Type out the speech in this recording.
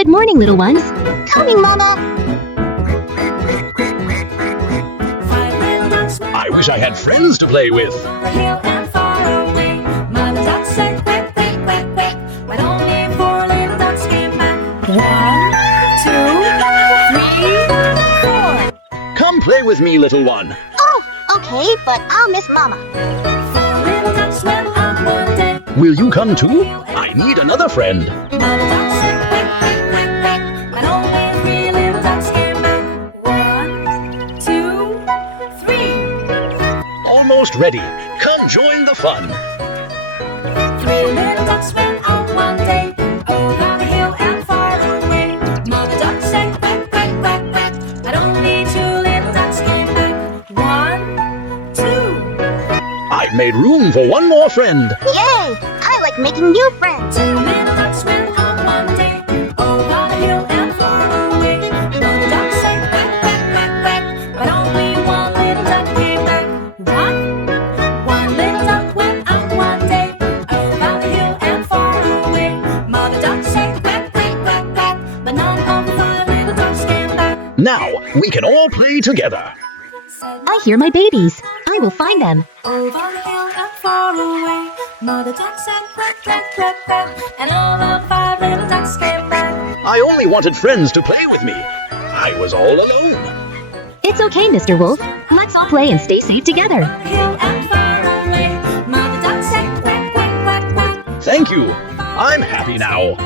Good morning, little ones. Coming, Mama. I wish I had friends to play with. The hill and far away. Mother duck said quack, quack, quack, quack. When only 4 little ducks came back. 1, 2, 3, 4. Come play with me, little one. Oh, okay, but I'll miss Mama. 4 little ducks went out one day. Will you come too? I need another friend. Mother duck said quack, quack, quack, quack. When only 3 little ducks came back. 1, 2, 3. Almost ready. Come join the fun. 3 little ducks went out one day, over the hill and far away. Mother duck said quack, quack, quack, quack, but only 2 little ducks came back. 1, 2. I've made room for one more friend. Yay! I like making new friends. 2 little ducks went out one day, over the hill and far away. Mother duck said quack, quack, quack, quack, but only 1 little duck came back. One little duck went out one day, over the hill and far away. Mother duck said quack, quack, quack, quack, but none of the 5 little ducks came back. Now we can all play together. I hear my babies. I will find them. Over the hill and far away. Mother duck said quack, quack, quack, quack, and all of 5 little ducks came back. I only wanted friends to play with me. I was all alone. It's okay, Mr. Wolf. Let's all play and stay safe together. Over the hill and far away. Mother duck said quack, quack, quack, quack. Thank you. I'm happy now.